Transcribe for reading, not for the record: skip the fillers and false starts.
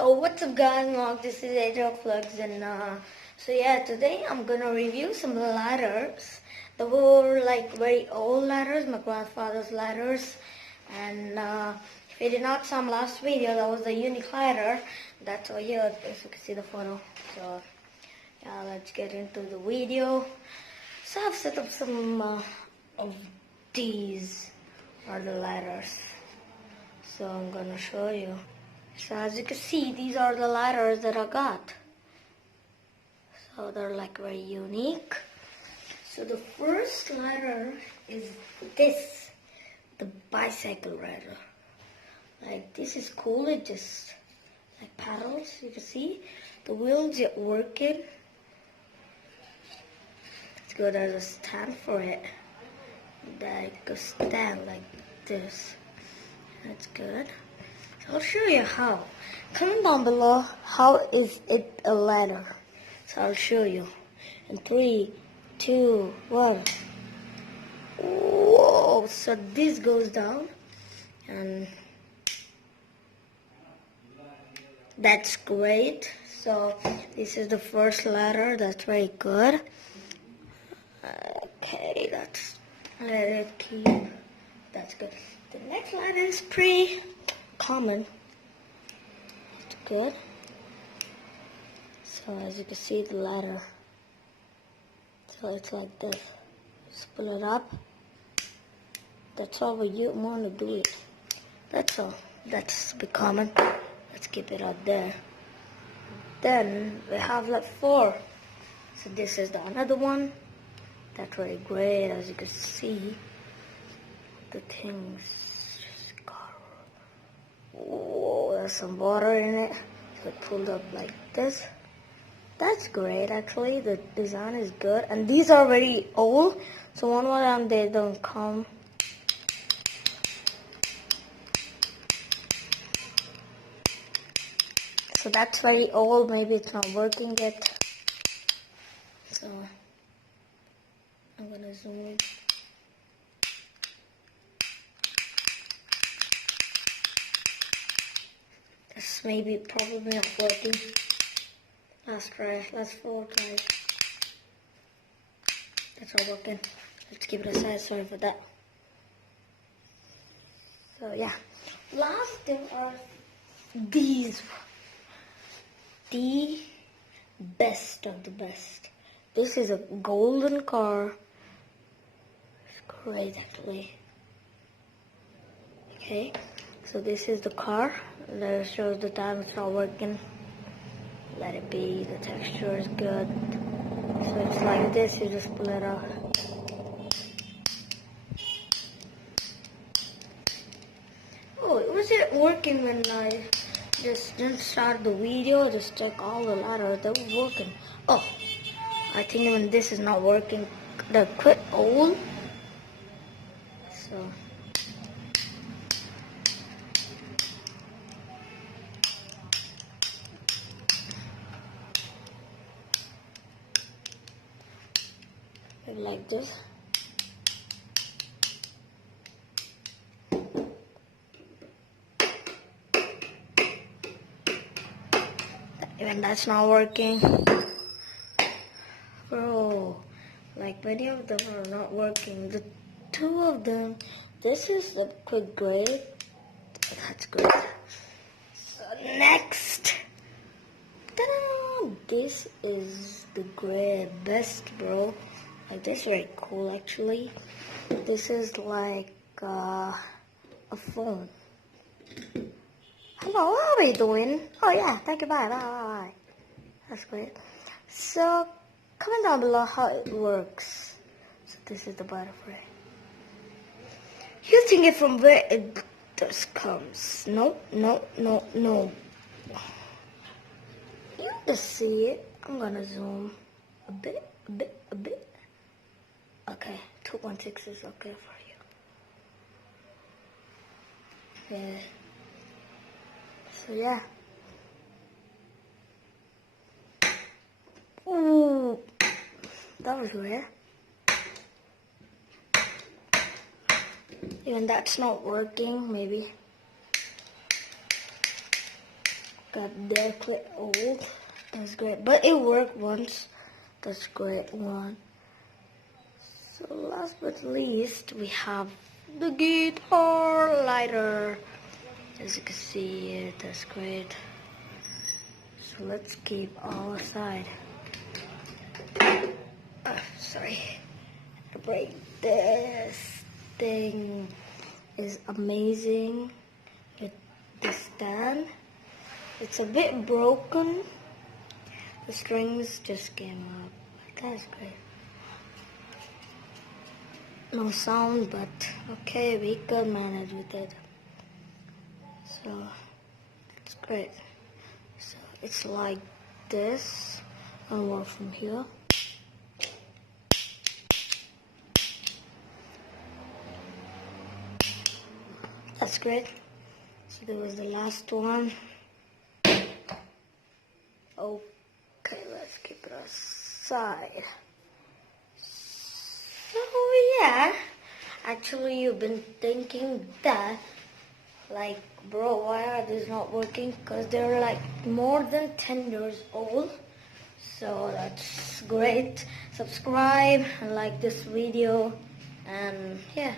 So what's up guys, this is Adriel Flux and so yeah, today I'm gonna review some ladders. They were like very old ladders, my grandfather's ladders, and if you did not see my last video, that was the unique ladder. That's over here, as you can see the photo. So yeah, let's get into the video. So I've set up some of these are the ladders. So I'm gonna show you. So as you can see, these are the ladders that I got. So they're like very unique. So the first ladder is this, the bicycle ladder. Like this is cool, it just like paddles, you can see. The wheels are working. It's good, there's a stand for it. Like a stand like this. That's good. So I'll show you how. Comment down below how is it a ladder. So I'll show you. In 3, 2, 1. Whoa! So this goes down, and that's great. So this is the first ladder. That's very good. Okay, that's let it keep. That's good. The next ladder is pretty common. It's good. So as you can see, the ladder. So it's like this. Just pull it up. That's all you want to do it. That's all. That's be common. Let's keep it out there. Then we have like 4. So this is the another one. That's very great, as you can see. The things. Whoa, there's some water in it. So it pulled up like this. That's great, actually. The design is good. And these are very old. So one of them, they don't come. So that's very old. Maybe it's not working yet. So I'm going to zoom in. This maybe probably not working. Last try, last 4 tries. That's all working. Let's keep it aside, sorry for that. So yeah. Last thing are these. The best of the best. This is a golden car. It's great actually. Okay. So this is the car. That shows the time it's not working. Let it be. The texture is good. So it's like this. You just pull it out. Oh, was it working when I just didn't start the video? Just check all the ladders. They were working. Oh, I think even this is not working. They're quite old. So. Like this. Even that's not working. Bro, like many of them are not working. The 2 of them, this is the quick grade. That's good. So next. Ta-da! This is the grade best, bro. Like this is very cool actually. This is like a phone. Hello, how are you doing? Oh yeah, thank you, bye, bye, bye, bye. That's great. So comment down below how it works. So this is the butterfly. You think it from where it just comes. No, no, no, no. You just see it. I'm gonna zoom a bit, a bit, a bit. Okay, 2.6 is okay for you. Yeah. So yeah. Ooh, that was rare. Even that's not working, maybe. got directly old. That's great, but it worked once. That's great one. So last but least, we have the guitar lighter. As you can see here, that's great. So let's keep all aside. Sorry, to break this thing is amazing. With the stand, it's a bit broken. The strings just came up. That's great. No sound, but okay, we could manage with it. So it's great. So it's like this, and work from here. That's great. So there was the last one. Okay, let's keep it aside. So yeah, actually you've been thinking that, like, bro, why are these not working? Because they're like more than 10 years old. So that's great. Subscribe and like this video, and yeah.